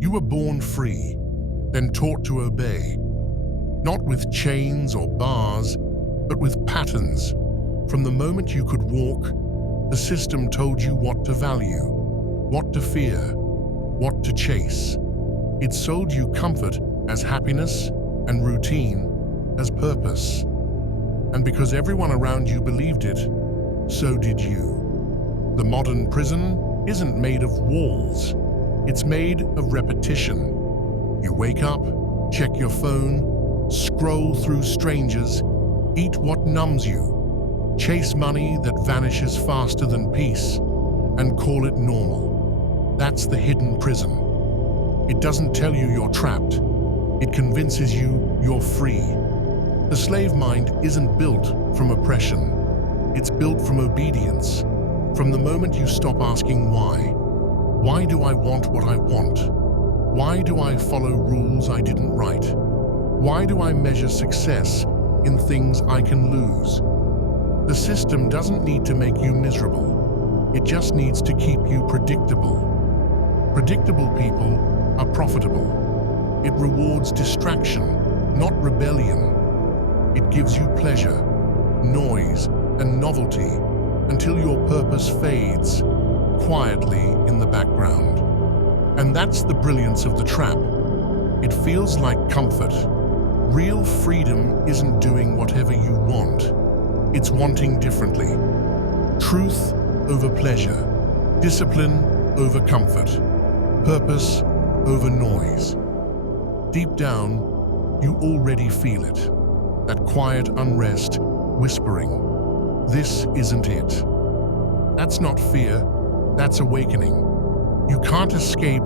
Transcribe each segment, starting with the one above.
You were born free, then taught to obey, not with chains or bars, but with patterns. From the moment you could walk, the system told you what to value, what to fear, what to chase. It sold you comfort as happiness and routine as purpose. And because everyone around you believed it, so did you. The modern prison isn't made of walls. It's made of repetition. You wake up, check your phone, scroll through strangers, eat what numbs you, chase money that vanishes faster than peace, and call it normal. That's the hidden prison. It doesn't tell you you're trapped. It convinces you you're free. The slave mind isn't built from oppression. It's built from obedience. From the moment you stop asking why. Why do I want what I want? Why do I follow rules I didn't write? Why do I measure success in things I can lose? The system doesn't need to make you miserable. It just needs to keep you predictable. Predictable people are profitable. It rewards distraction, not rebellion. It gives you pleasure, noise, and novelty until your purpose fades quietly in the background. And that's the brilliance of the trap. It feels like comfort. Real freedom isn't doing whatever you want. It's wanting differently. Truth over pleasure, discipline over comfort, purpose over noise. Deep down, you already feel it. That quiet unrest whispering, "This isn't it." That's not fear, that's awakening. You can't escape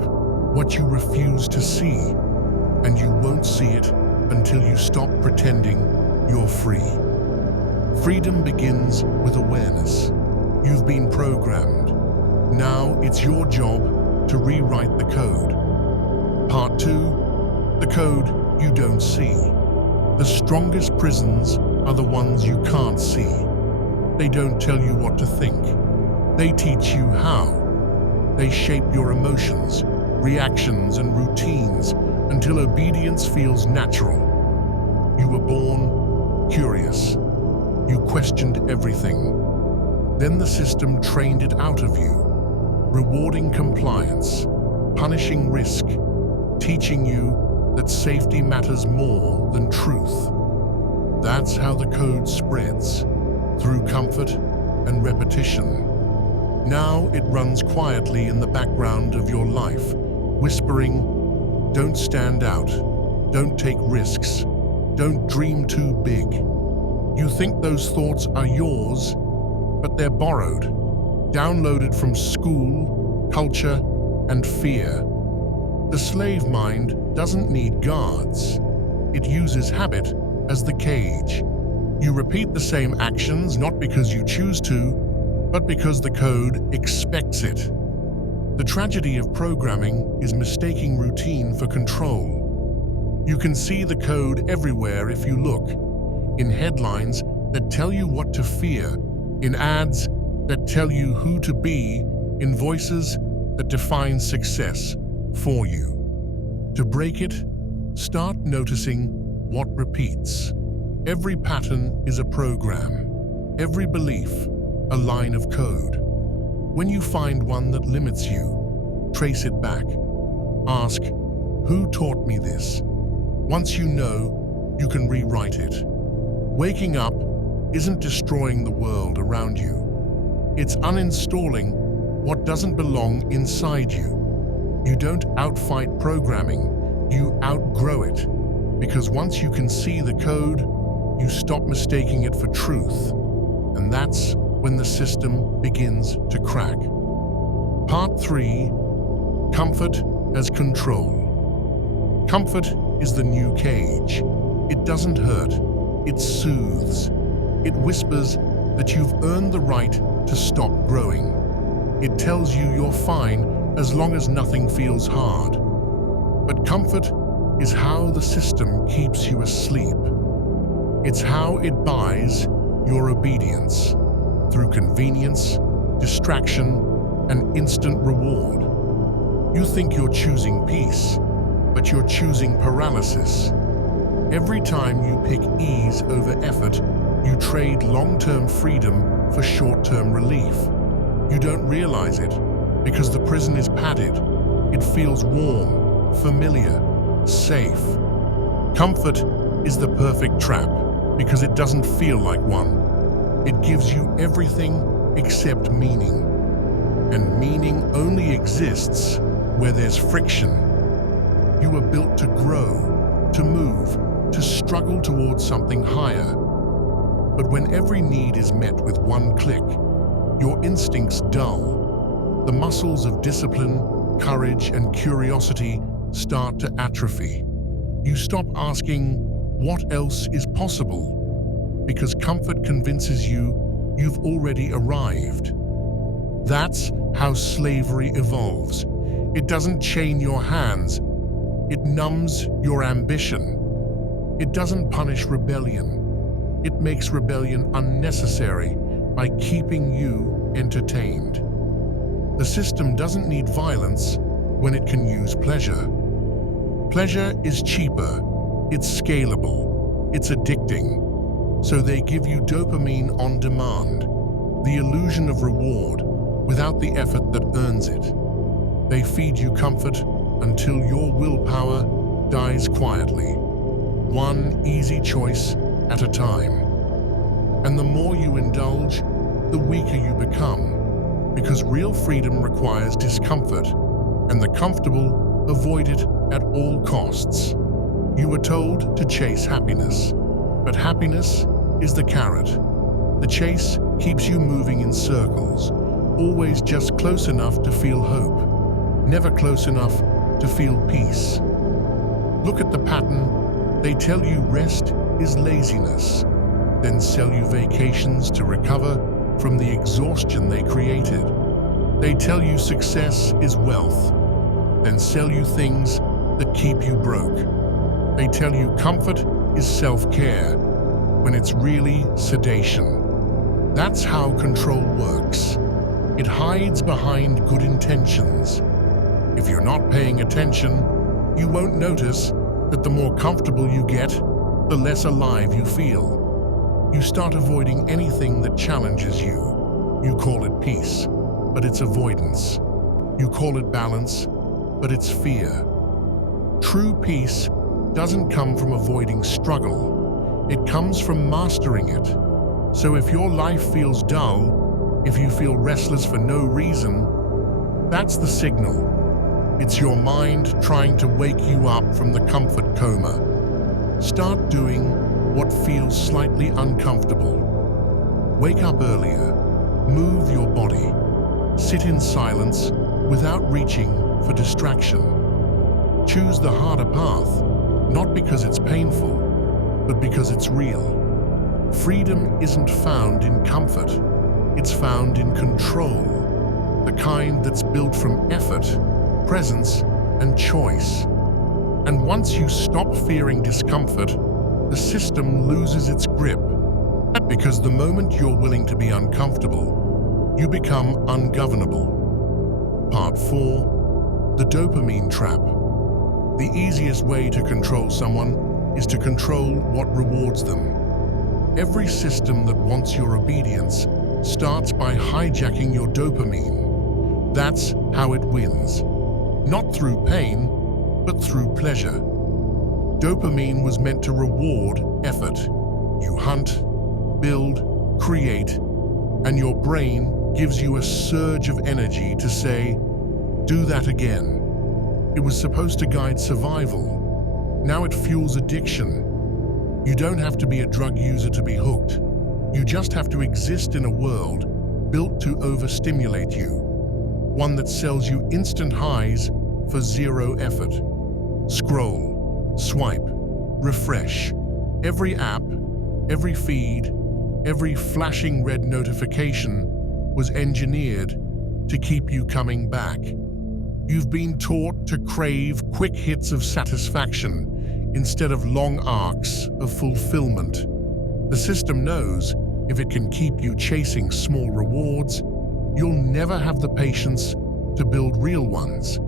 what you refuse to see, and you won't see it until you stop pretending you're free. Freedom begins with awareness. You've been programmed. Now it's your job to rewrite the code. Part 2, the code you don't see. The strongest prisons are the ones you can't see. They don't tell you what to think. They teach you how. They shape your emotions, reactions, and routines until obedience feels natural. You were born curious. You questioned everything. Then the system trained it out of you, rewarding compliance, punishing risk, teaching you that safety matters more than truth. That's how the code spreads, through comfort and repetition. Now it runs quietly in the background of your life, whispering, "Don't stand out, don't take risks, don't dream too big." You think those thoughts are yours, but they're borrowed, downloaded from school, culture, and fear. The slave mind doesn't need guards. It uses habit as the cage. You repeat the same actions not because you choose to, but because the code expects it. The tragedy of programming is mistaking routine for control. You can see the code everywhere if you look, in headlines that tell you what to fear, in ads that tell you who to be, in voices that define success for you. To break it, start noticing what repeats. Every pattern is a program, every belief a line of code. When you find one that limits you, trace it back. Ask, who taught me this? Once you know, you can rewrite it. Waking up isn't destroying the world around you. It's uninstalling what doesn't belong inside you. You don't outfight programming, you outgrow it. Because once you can see the code, you stop mistaking it for truth. And that's when the system begins to crack. Part 3, comfort as control. Comfort is the new cage. It doesn't hurt, it soothes. It whispers that you've earned the right to stop growing. It tells you you're fine as long as nothing feels hard. But comfort is how the system keeps you asleep. It's how it buys your obedience through convenience, distraction, and instant reward. You think you're choosing peace, but you're choosing paralysis. Every time you pick ease over effort, you trade long-term freedom for short-term relief. You don't realize it because the prison is padded. It feels warm, familiar, safe. Comfort is the perfect trap because it doesn't feel like one. It gives you everything except meaning. And meaning only exists where there's friction. You were built to grow, to move, to struggle towards something higher. But when every need is met with one click, your instincts dull. The muscles of discipline, courage, and curiosity start to atrophy. You stop asking, what else is possible? Because comfort convinces you you've already arrived. That's how slavery evolves. It doesn't chain your hands. It numbs your ambition. It doesn't punish rebellion. It makes rebellion unnecessary by keeping you entertained. The system doesn't need violence when it can use pleasure. Pleasure is cheaper, it's scalable, it's addicting. So they give you dopamine on demand, the illusion of reward without the effort that earns it. They feed you comfort until your willpower dies quietly, one easy choice at a time. And the more you indulge, the weaker you become, because real freedom requires discomfort, and the comfortable avoid it at all costs. You were told to chase happiness, but happiness is the carrot. The chase keeps you moving in circles, always just close enough to feel hope, never close enough to feel peace. Look at the pattern. They tell you rest is laziness, then sell you vacations to recover from the exhaustion they created. They tell you success is wealth, then sell you things that keep you broke. They tell you comfort is self-care, when it's really sedation. That's how control works. It hides behind good intentions. If you're not paying attention, you won't notice that the more comfortable you get, the less alive you feel. You start avoiding anything that challenges you. You call it peace, but it's avoidance. You call it balance, but it's fear. True peace doesn't come from avoiding struggle. It comes from mastering it. So if your life feels dull, if you feel restless for no reason, that's the signal. It's your mind trying to wake you up from the comfort coma. Start doing what feels slightly uncomfortable. Wake up earlier. Move your body. Sit in silence without reaching for distraction. Choose the harder path, not because it's painful, but because it's real. Freedom isn't found in comfort. It's found in control, the kind that's built from effort, presence, and choice. And once you stop fearing discomfort, the system loses its grip. Because the moment you're willing to be uncomfortable, you become ungovernable. Part 4. The Dopamine Trap. The easiest way to control someone is to control what rewards them. Every system that wants your obedience starts by hijacking your dopamine. That's how it wins. Not through pain, but through pleasure. Dopamine was meant to reward effort. You hunt, build, create, and your brain gives you a surge of energy to say, do that again. It was supposed to guide survival. Now it fuels addiction. You don't have to be a drug user to be hooked. You just have to exist in a world built to overstimulate you. One that sells you instant highs for zero effort. Scroll, swipe, refresh. Every app, every feed, every flashing red notification was engineered to keep you coming back. You've been taught to crave quick hits of satisfaction instead of long arcs of fulfillment. The system knows if it can keep you chasing small rewards, you'll never have the patience to build real ones.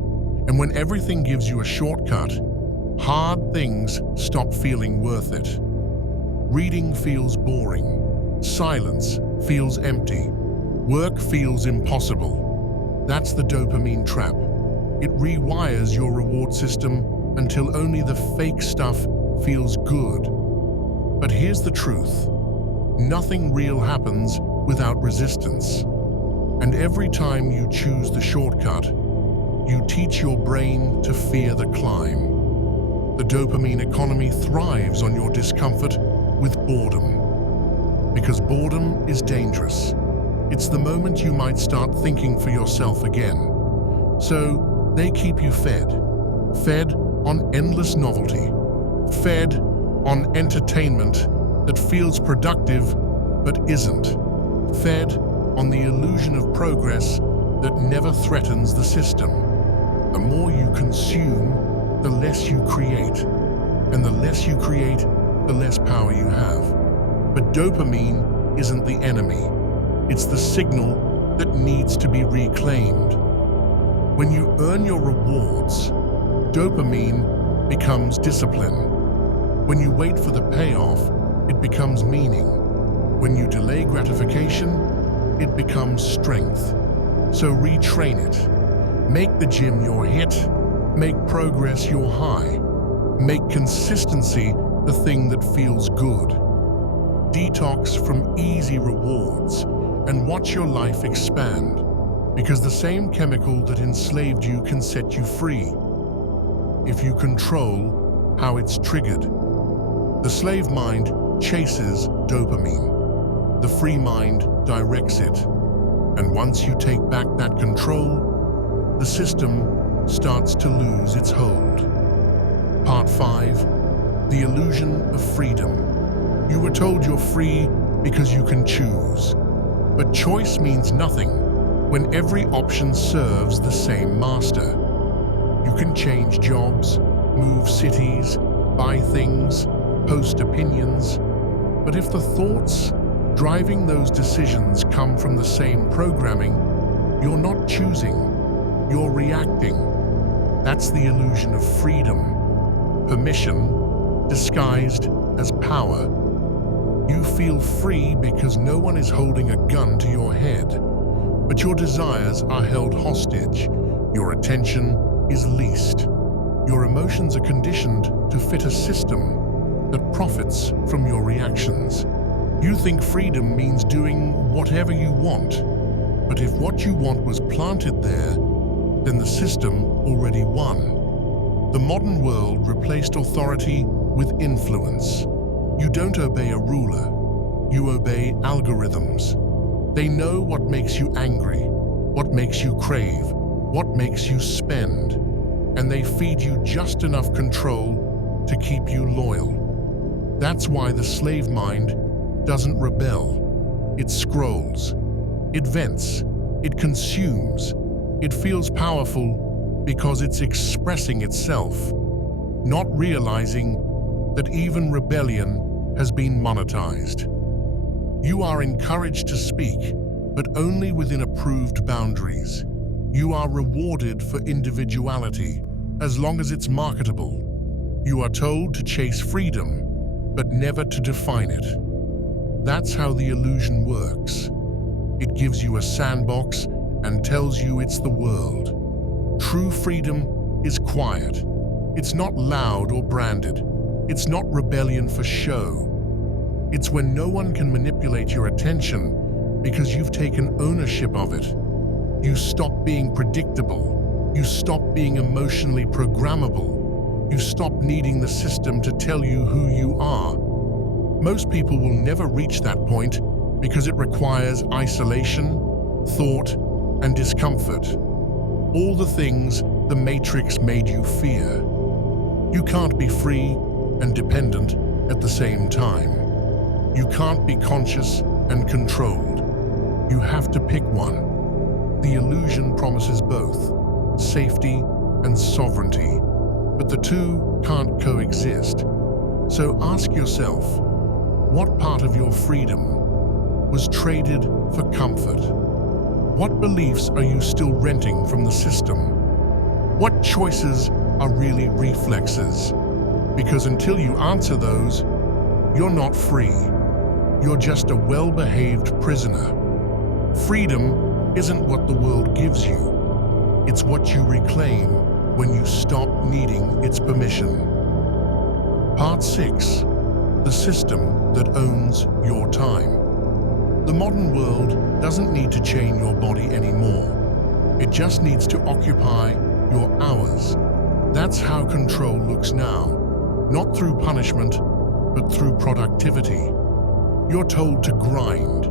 And when everything gives you a shortcut, hard things stop feeling worth it. Reading feels boring. Silence feels empty. Work feels impossible. That's the dopamine trap. It rewires your reward system until only the fake stuff feels good. But here's the truth. Nothing real happens without resistance. And every time you choose the shortcut, you teach your brain to fear the climb. The dopamine economy thrives on your discomfort with boredom. Because boredom is dangerous. It's the moment you might start thinking for yourself again. So they keep you fed. Fed on endless novelty. Fed on entertainment that feels productive but isn't. Fed on the illusion of progress that never threatens the system. The more you consume, the less you create. And the less you create, the less power you have. But dopamine isn't the enemy. It's the signal that needs to be reclaimed. When you earn your rewards, dopamine becomes discipline. When you wait for the payoff, it becomes meaning. When you delay gratification, it becomes strength. So retrain it. Make the gym your hit. Make progress your high. Make consistency the thing that feels good. Detox from easy rewards and watch your life expand, because the same chemical that enslaved you can set you free if you control how it's triggered. The slave mind chases dopamine. The free mind directs it. And once you take back that control, the system starts to lose its hold. Part 5. The illusion of freedom. You were told you're free because you can choose. But choice means nothing when every option serves the same master. You can change jobs, move cities, buy things, post opinions. But if the thoughts driving those decisions come from the same programming, you're not choosing, you're reacting. That's the illusion of freedom. Permission disguised as power. You feel free because no one is holding a gun to your head, but your desires are held hostage. Your attention is leased. Your emotions are conditioned to fit a system that profits from your reactions. You think freedom means doing whatever you want, but if what you want was planted there, then the system already won. The modern world replaced authority with influence. You don't obey a ruler, you obey algorithms. They know what makes you angry, what makes you crave, what makes you spend, and they feed you just enough control to keep you loyal. That's why the slave mind doesn't rebel. It scrolls, it vents, it consumes, it feels powerful because it's expressing itself, not realizing that even rebellion has been monetized. You are encouraged to speak, but only within approved boundaries. You are rewarded for individuality, as long as it's marketable. You are told to chase freedom, but never to define it. That's how the illusion works. It gives you a sandbox and tells you it's the world. True freedom is quiet. It's not loud or branded. It's not rebellion for show. It's when no one can manipulate your attention because you've taken ownership of it. You stop being predictable. You stop being emotionally programmable. You stop needing the system to tell you who you are. Most people will never reach that point because it requires isolation, thought, and discomfort. All the things the Matrix made you fear. You can't be free and dependent at the same time. You can't be conscious and controlled. You have to pick one. The illusion promises both, safety and sovereignty, but the two can't coexist. So ask yourself, what part of your freedom was traded for comfort? What beliefs are you still renting from the system? What choices are really reflexes? Because until you answer those, you're not free. You're just a well-behaved prisoner. Freedom isn't what the world gives you. It's what you reclaim when you stop needing its permission. Part 6. The system that owns your time. The modern world doesn't need to chain your body anymore. It just needs to occupy your hours. That's how control looks now. Not through punishment, but through productivity. You're told to grind,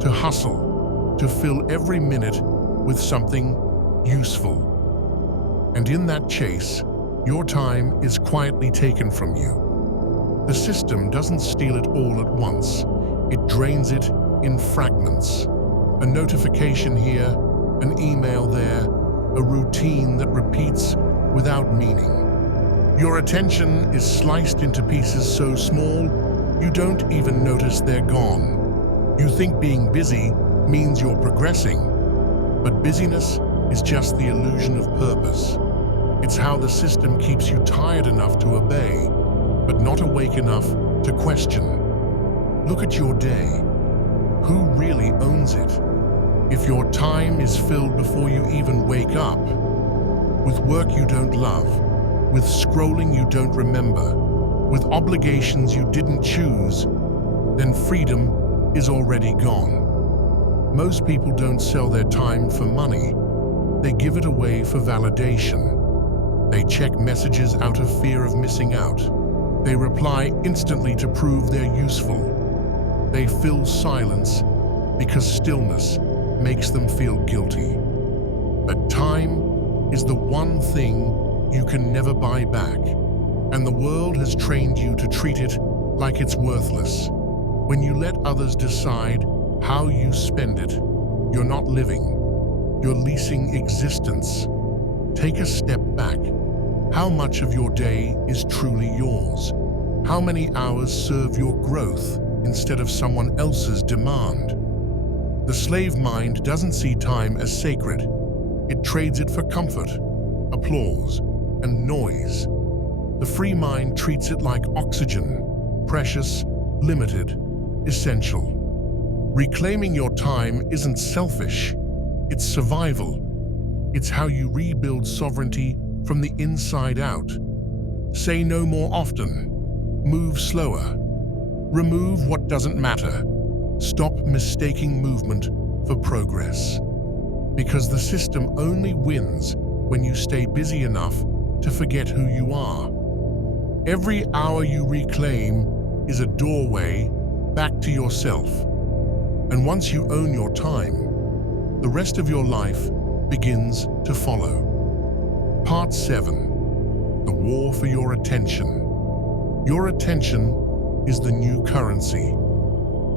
to hustle, to fill every minute with something useful. And in that chase, your time is quietly taken from you. The system doesn't steal it all at once. It drains it in fragments. A notification here, an email there, a routine that repeats without meaning. Your attention is sliced into pieces so small, you don't even notice they're gone. You think being busy means you're progressing, but busyness is just the illusion of purpose. It's how the system keeps you tired enough to obey, but not awake enough to question. Look at your day. Who really owns it? If your time is filled before you even wake up, with work you don't love, with scrolling you don't remember, with obligations you didn't choose, then freedom is already gone. Most people don't sell their time for money. They give it away for validation. They check messages out of fear of missing out. They reply instantly to prove they're useful. They fill silence because stillness makes them feel guilty. But time is the one thing you can never buy back, and the world has trained you to treat it like it's worthless. When you let others decide how you spend it, you're not living, you're leasing existence. Take a step back. How much of your day is truly yours? How many hours serve your growth instead of someone else's demand? The slave mind doesn't see time as sacred. It trades it for comfort, applause, and noise. The free mind treats it like oxygen, precious, limited, essential. Reclaiming your time isn't selfish, it's survival. It's how you rebuild sovereignty from the inside out. Say no more often. Move slower. Remove what doesn't matter. Stop mistaking movement for progress. Because the system only wins when you stay busy enough to forget who you are. Every hour you reclaim is a doorway back to yourself. And once you own your time, the rest of your life begins to follow. Part 7. The war for your attention. Your attention is the new currency,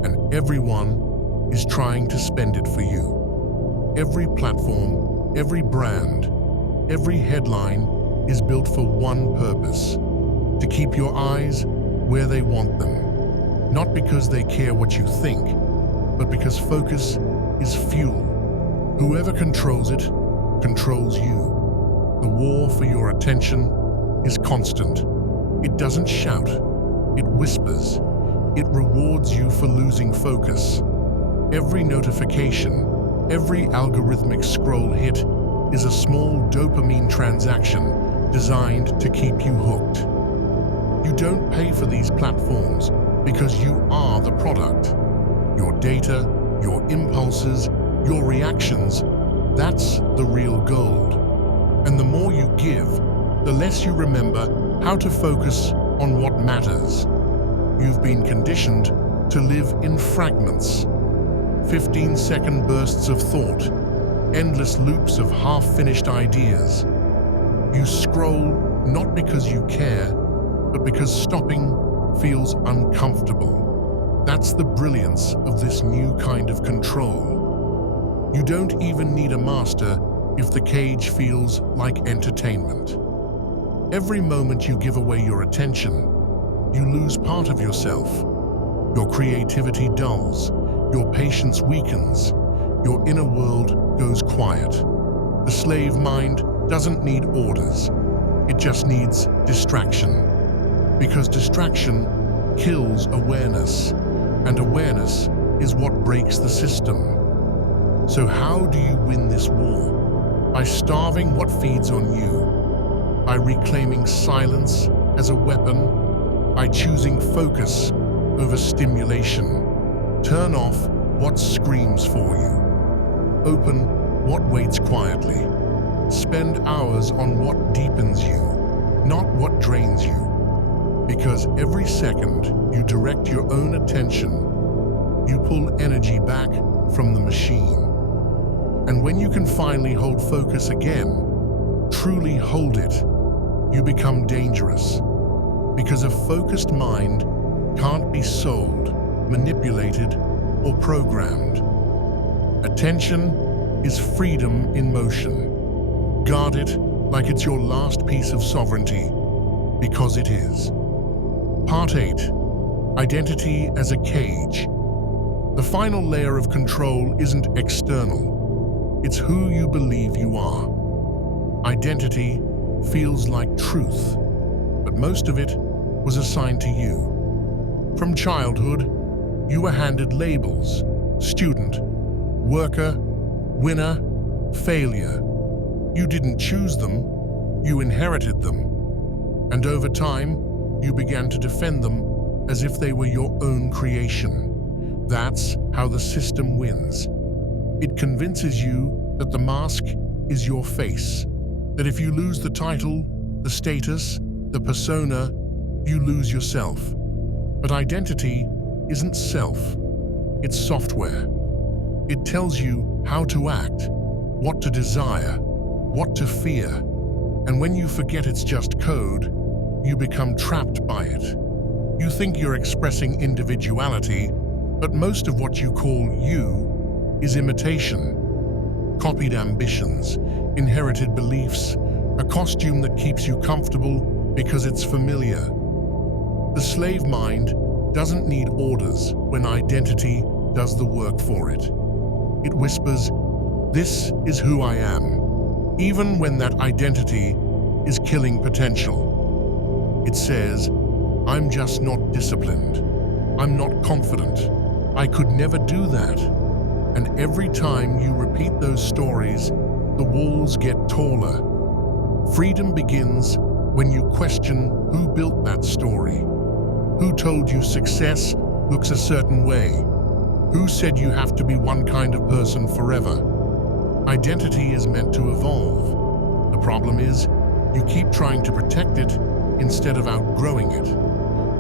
and everyone is trying to spend it for you. Every platform, every brand, every headline is built for one purpose: to keep your eyes where they want them. Not because they care what you think, but because focus is fuel. Whoever controls it, controls you. The war for your attention is constant. It doesn't shout, it whispers. It rewards you for losing focus. Every notification, every algorithmic scroll hit is a small dopamine transaction designed to keep you hooked. You don't pay for these platforms because you are the product. Your data, your impulses, your reactions, that's the real gold. And the more you give, the less you remember how to focus on what matters. You've been conditioned to live in fragments. 15-second bursts of thought, endless loops of half-finished ideas. You scroll not because you care, but because stopping feels uncomfortable. That's the brilliance of this new kind of control. You don't even need a master if the cage feels like entertainment. Every moment you give away your attention, you lose part of yourself. Your creativity dulls, your patience weakens, your inner world goes quiet. The slave mind doesn't need orders. It just needs distraction. Because distraction kills awareness, and awareness is what breaks the system. So how do you win this war? By starving what feeds on you, by reclaiming silence as a weapon, by choosing focus over stimulation. Turn off what screams for you. Open what waits quietly. Spend hours on what deepens you, not what drains you. Because every second you direct your own attention, you pull energy back from the machine. And when you can finally hold focus again, truly hold it, you become dangerous. Because a focused mind can't be sold, manipulated, or programmed. Attention is freedom in motion. Guard it like it's your last piece of sovereignty, because it is. Part 8. Identity as a cage. The final layer of control isn't external. It's who you believe you are. Identity feels like truth, but most of it was assigned to you. From childhood, you were handed labels: student, worker, winner, failure. You didn't choose them, you inherited them. And over time, you began to defend them as if they were your own creation. That's how the system wins. It convinces you that the mask is your face, that if you lose the title, the status, the persona, you lose yourself. But identity isn't self, it's software. It tells you how to act, what to desire, what to fear. And when you forget it's just code, you become trapped by it. You think you're expressing individuality, but most of what you call you is imitation. Copied ambitions, inherited beliefs, a costume that keeps you comfortable because it's familiar. The slave mind doesn't need orders when identity does the work for it. It whispers, "This is who I am," even when that identity is killing potential. It says, "I'm just not disciplined. I'm not confident. I could never do that." And every time you repeat those stories, the walls get taller. Freedom begins when you question who built that story. Who told you success looks a certain way? Who said you have to be one kind of person forever? Identity is meant to evolve. The problem is, you keep trying to protect it instead of outgrowing it.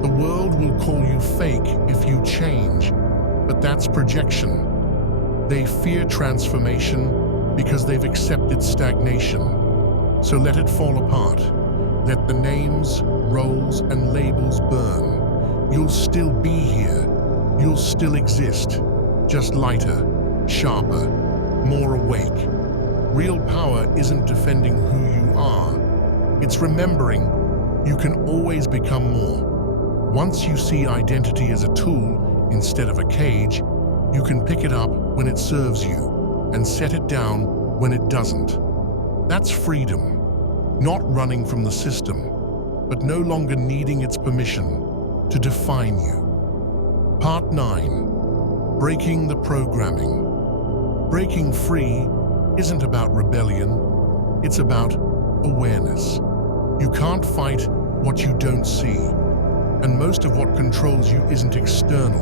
The world will call you fake if you change, but that's projection. They fear transformation because they've accepted stagnation. So let it fall apart. Let the names, roles, and labels burn. You'll still be here. You'll still exist, just lighter, sharper, more awake. Real power isn't defending who you are. It's remembering you can always become more. Once you see identity as a tool instead of a cage, you can pick it up when it serves you and set it down when it doesn't. That's freedom. Not running from the system, but no longer needing its permission to define you. Part 9. Breaking the programming. Breaking free isn't about rebellion, it's about awareness. You can't fight what you don't see, and most of what controls you isn't external.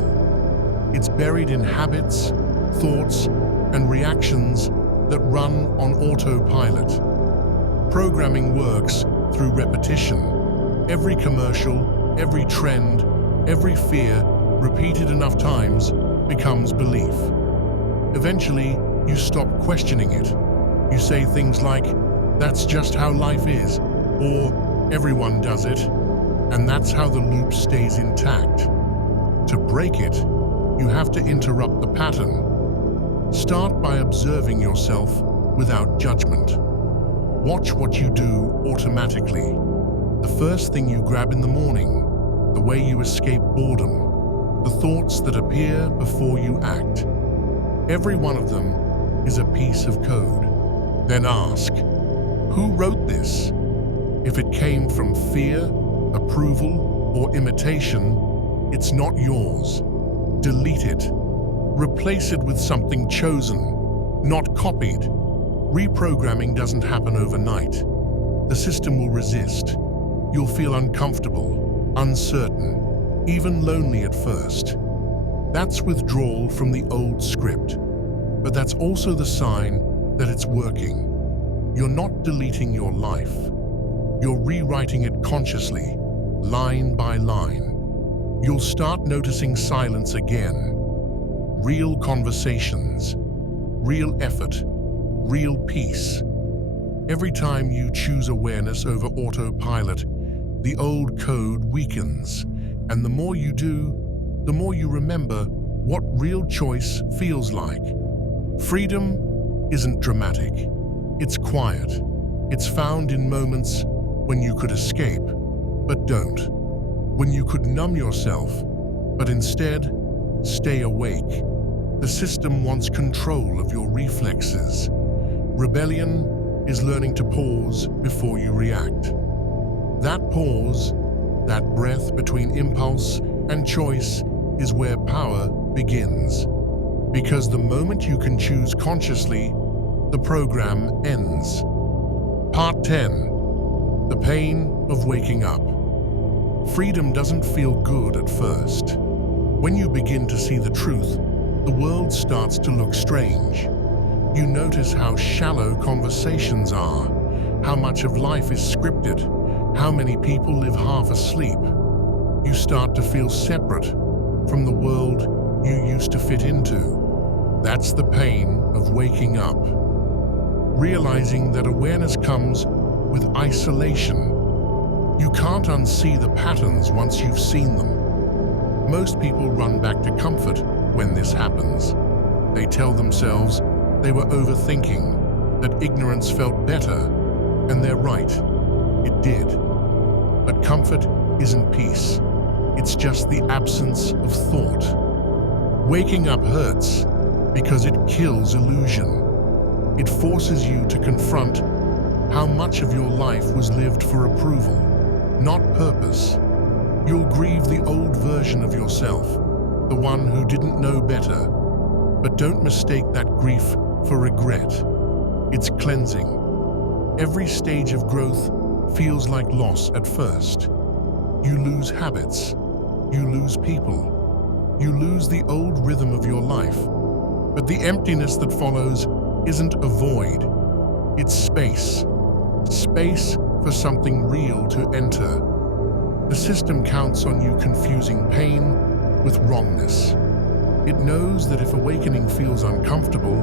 It's buried in habits, thoughts, and reactions that run on autopilot. Programming works through repetition. Every commercial, every trend, every fear, repeated enough times, becomes belief. Eventually, you stop questioning it. You say things like, "That's just how life is," or "Everyone does it," and that's how the loop stays intact. To break it, you have to interrupt the pattern. Start by observing yourself without judgment. Watch what you do automatically. The first thing you grab in the morning, the way you escape boredom, the thoughts that appear before you act. Every one of them is a piece of code. Then ask, Who wrote this? If it came from fear, approval, or imitation, it's not yours. Delete it. Replace it with something chosen, not copied. Reprogramming doesn't happen overnight. The system will resist. You'll feel uncomfortable, uncertain, even lonely at first. That's withdrawal from the old script. But that's also the sign that it's working. You're not deleting your life. You're rewriting it consciously, line by line. You'll start noticing silence again. Real conversations, real effort, real peace. Every time you choose awareness over autopilot, the old code weakens. And the more you do, the more you remember what real choice feels like. Freedom isn't dramatic. It's quiet. It's found in moments when you could escape, but don't. When you could numb yourself, but instead stay awake. The system wants control of your reflexes. Rebellion is learning to pause before you react. That pause, that breath between impulse and choice, is where power begins. Because the moment you can choose consciously, the program ends. Part 10. The pain of waking up. Freedom doesn't feel good at first. When you begin to see the truth, the world starts to look strange. You notice how shallow conversations are, how much of life is scripted, how many people live half asleep. You start to feel separate from the world you used to fit into. That's the pain of waking up. Realizing that awareness comes with isolation. You can't unsee the patterns once you've seen them. Most people run back to comfort when this happens. They tell themselves they were overthinking, that ignorance felt better, and they're right. It did. But comfort isn't peace. It's just the absence of thought. Waking up hurts because it kills illusion. It forces you to confront how much of your life was lived for approval, not purpose. You'll grieve the old version of yourself, the one who didn't know better. But don't mistake that grief for regret. It's cleansing. Every stage of growth feels like loss at first. You lose habits. You lose people. You lose the old rhythm of your life. But the emptiness that follows isn't a void. It's space. Space for something real to enter. The system counts on you confusing pain with wrongness. It knows that if awakening feels uncomfortable,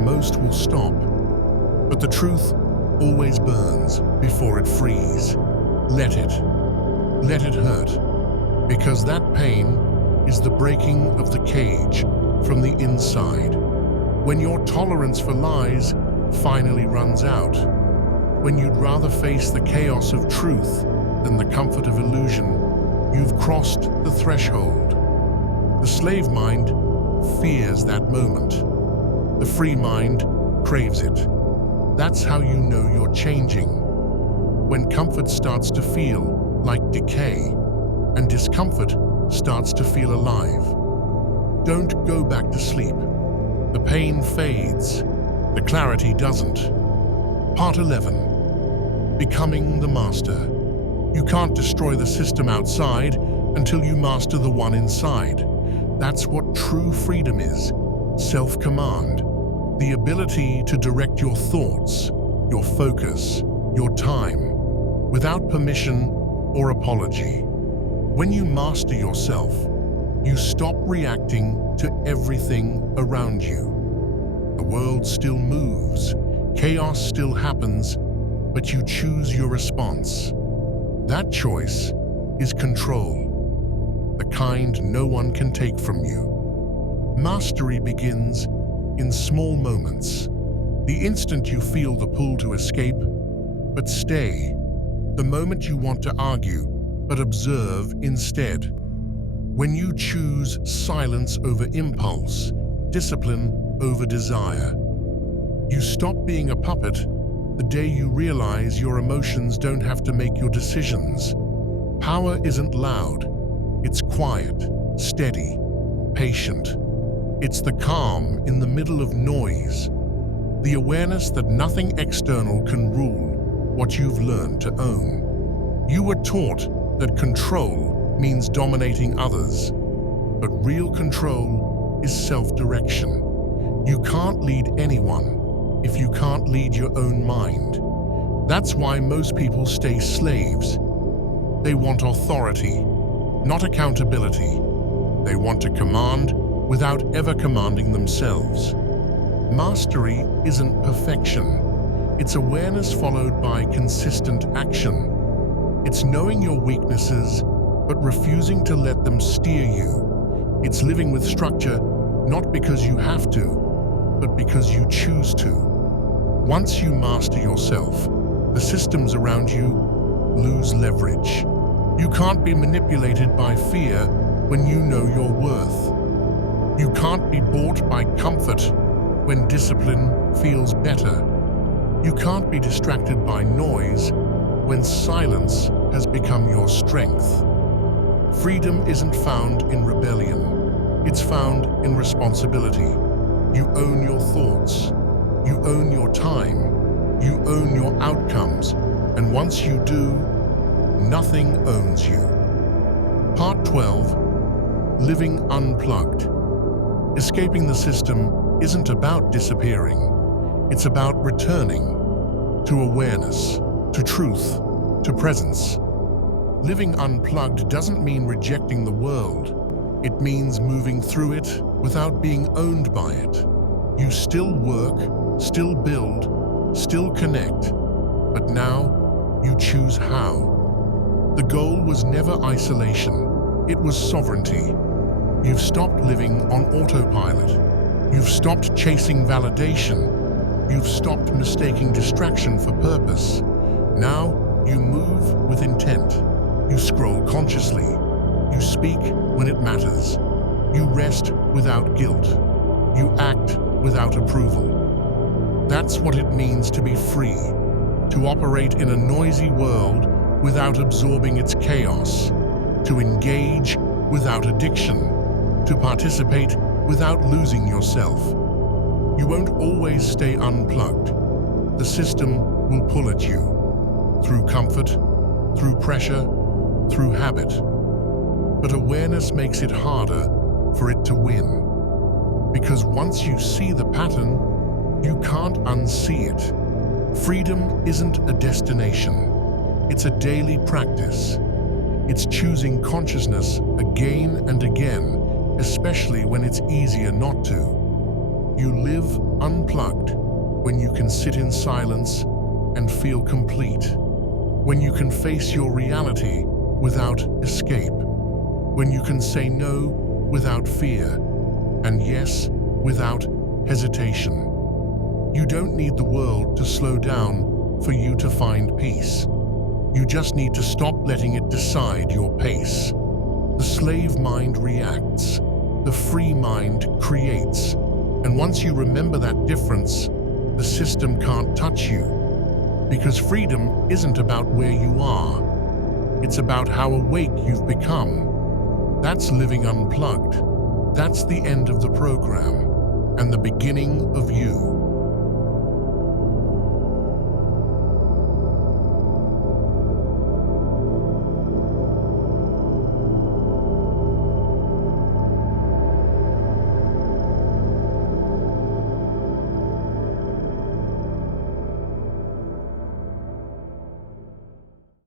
most will stop. But the truth always burns before it frees. Let it. Let it hurt. Because that pain is the breaking of the cage from the inside. When your tolerance for lies finally runs out. When you'd rather face the chaos of truth than the comfort of illusion, you've crossed the threshold. The slave mind fears that moment. The free mind craves it. That's how you know you're changing. When comfort starts to feel like decay and discomfort starts to feel alive. Don't go back to sleep. The pain fades. The clarity doesn't. Part 11. Becoming the master. You can't destroy the system outside until you master the one inside. That's what true freedom is. Self-command. The ability to direct your thoughts, your focus, your time, without permission or apology. When you master yourself, you stop reacting to everything around you. The world still moves, chaos still happens, but you choose your response. That choice is control, the kind no one can take from you. Mastery begins in small moments. The instant you feel the pull to escape, but stay. The moment you want to argue, but observe instead. When you choose silence over impulse, discipline over desire. You stop being a puppet The day you realize your emotions don't have to make your decisions. Power isn't loud. It's quiet, steady, patient. It's the calm in the middle of noise. The awareness that nothing external can rule what you've learned to own. You were taught that control means dominating others, but real control is self-direction. You can't lead anyone if you can't lead your own mind. That's why most people stay slaves. They want authority, not accountability. They want to command without ever commanding themselves. Mastery isn't perfection. It's awareness followed by consistent action. It's knowing your weaknesses, but refusing to let them steer you. It's living with structure, not because you have to, but because you choose to. Once you master yourself, the systems around you lose leverage. You can't be manipulated by fear when you know your worth. You can't be bought by comfort when discipline feels better. You can't be distracted by noise when silence has become your strength. Freedom isn't found in rebellion. It's found in responsibility. You own your thoughts. You own your time. You own your outcomes. And once you do, nothing owns you. Part 12, Living Unplugged. Escaping the system isn't about disappearing. It's about returning to awareness, to truth, to presence. Living unplugged doesn't mean rejecting the world. It means moving through it without being owned by it. You still work, still build, still connect, but now you choose how. The goal was never isolation. It was sovereignty. You've stopped living on autopilot. You've stopped chasing validation. You've stopped mistaking distraction for purpose. Now you move with intent. You scroll consciously. You speak when it matters. You rest without guilt. You act without approval. That's what it means to be free, to operate in a noisy world without absorbing its chaos, to engage without addiction, to participate without losing yourself. You won't always stay unplugged. The system will pull at you, through comfort, through pressure, through habit. But awareness makes it harder for it to win. Because once you see the pattern, you can't unsee it. Freedom isn't a destination. It's a daily practice. It's choosing consciousness again and again, especially when it's easier not to. You live unplugged when you can sit in silence and feel complete. When you can face your reality without escape. When you can say no without fear, and yes without hesitation. You don't need the world to slow down for you to find peace. You just need to stop letting it decide your pace. The slave mind reacts. The free mind creates. And once you remember that difference, the system can't touch you. Because freedom isn't about where you are. It's about how awake you've become. That's living unplugged. That's the end of the program and the beginning of you.